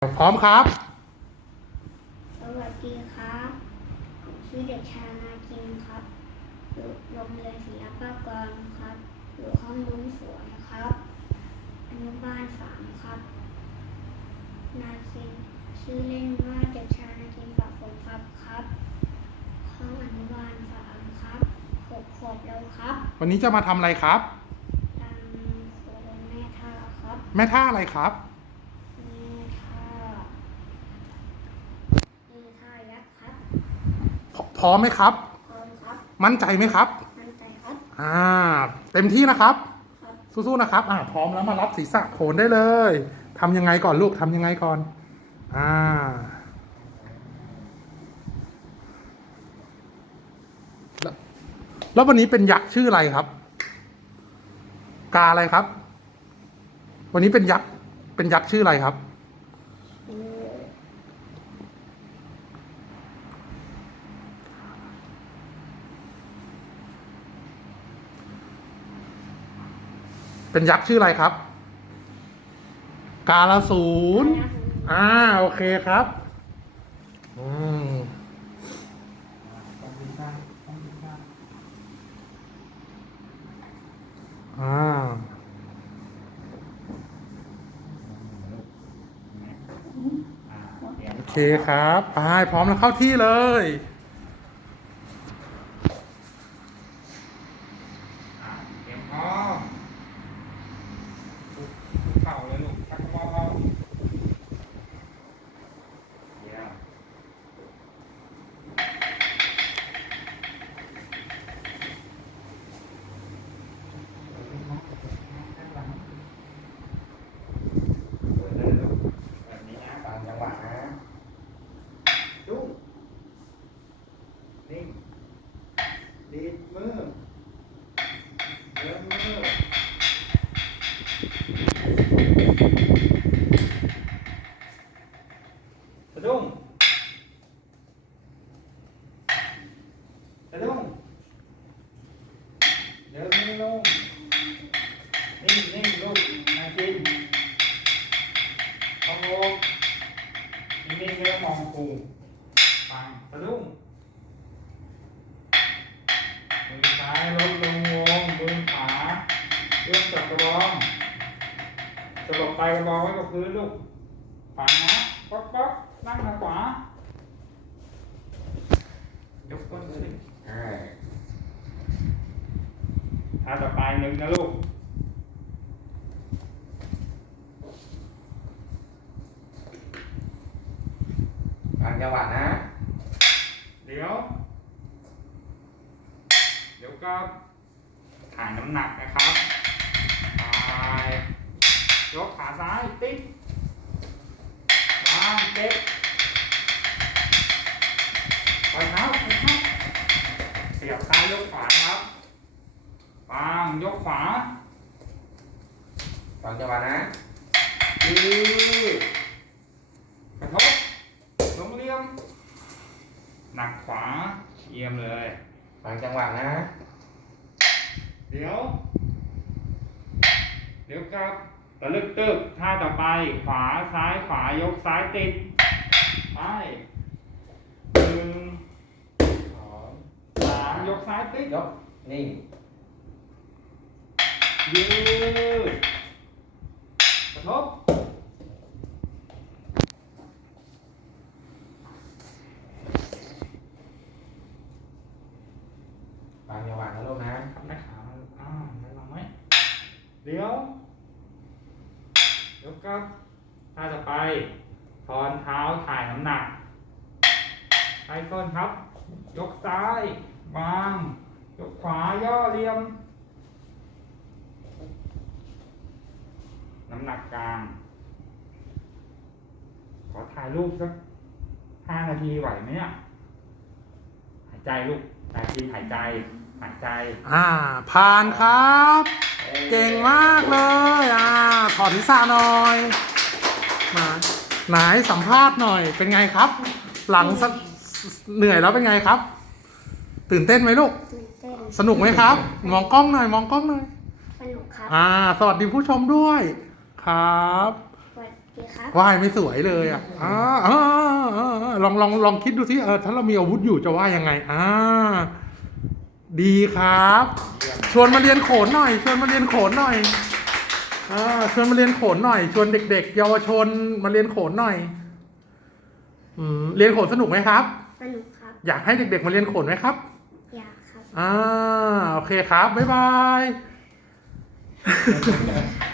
พร้อมครับ สวัสดีครับผมชื่อเด็กชายนาคินครับอยู่โรงเรียนศิลปากรครับ อยู่ห้องมุ้งสวยครับ อนุบาลสามครับ นาคินชื่อเล่นว่าเด็กชายนาคินฝากผมครับครับ ห้องอนุบาลสามครับหกขวบแล้วครับ วันนี้จะมาทำอะไรครับตามโครงแม่ท่าครับ แม่ท่าอะไรครับ แม่ท่าแม่ท่ายักษ์ครับ พพร้อมไหมครับ พร้อมครับ มั่นใจไหมครับ มั่นใจครับ อ่า เต็มที่นะครับครับ สู้ๆนะครับ อ่า พร้อมแล้วมารับศีรษะโขนได้เลย ทำยังไงก่อนลูกทำยังไงก่อน อ่าแล้วแล้ววันนี้เป็นยักษ์ชื่ออะไรครับ กาอะไรครับ วันนี้เป็นยักษ์เป็นยักษ์ชื่ออะไรครับ เป็นยักษ์ชื่ออะไรครับ กาลสูนย์อ่าโอเคครับ อืมอ่าโอเคครับ ไปพร้อมแล้วเข้าที่เลย เก็บพอเข่าเลยลูกชักพอพอเยี่ยมเปิดเลยลูกแบบนี้นะตามจังหวะนะจุ้งนิ่งดีดมือ เริ่มมือ สะดุ้งสะดุ้งเดินมือลงนิ่งนิ่งลูกนาจินต้องลงนิ่งนิ่งไม่ต้องมองครูฟังสะดุ้ง ไปกระบองไว้กับพื้นลูกฝังนะป๊อกป๊อกนั่งทางขวายกก้นขึ้นอ่าท่าต่อไปหนึ่งนะลูกบางจังหวะนะ เดี๋ยว เดี๋ยวก็ถ่ายน้ำหนักนะครับไป ยกขาซ้ายติ๊กวางเก็บปล่อยเท้าปล่อยเท้าเสียบซ้ายยกขวานะครับวางยกขวาบางจังหวะนะยืดกระทบลงเหลี่ยม หนักขวาเยี่ยมเลยบางจังหวะนะ เดี๋ยว เดี๋ยวครับ ระลึกตึกท่าต่อไป ขวาซ้ายขวายกซ้ายติด ไปหนึ่งสองสามยกซ้ายติด ยกนิ่งยืดกระทบบางจังหวะนะลูกนะ อนเท้าถ่ายน้ำหนักใช้ส้นครับ ยกซ้ายวาง ยกขวาย่อเหลี่ยม น้ำหนักกลาง ขอถ่ายรูปสักห้านาทีไหวไหมเนี่ย หายใจลูกนาทีหายใจ หายใจ อ่า ผ่านครับ เก่งมากเลย อ่าถอดศีรษะหน่อย มา ไหนสัมภาษณ์หน่อยเป็นไงครับ หลังสักเหนื่อยแล้วเป็นไงครับ ตื่นเต้นไหมลูก ตื่นเต้นสนุกไหมครับ มองกล้องหน่อย มองกล้องหน่อย สนุกครับอ่า สวัสดีผู้ชมด้วย ครับสวัสดีดีครับว่ายไม่สวยเลยอะอ่าอ่าอ่าอ่าลองลองลองคิดดูสิเออถ้าเรามีอาวุธอยู่จะว่ายังไงอ่าดีครับเยี่ยมชวนมาเรียนโขนหน่อย ชวนมาเรียนโขนหน่อย อ่าชวนมาเรียนโขนหน่อย ชวนเด็ก ๆ เยาวชนมาเรียนโขนหน่อย อืมเรียนโขนสนุกไหมครับ สนุกครับ อยากให้เด็ก ๆ มาเรียนโขนไหมครับ อยากครับ อ่า โอเคครับ บ๊ายบาย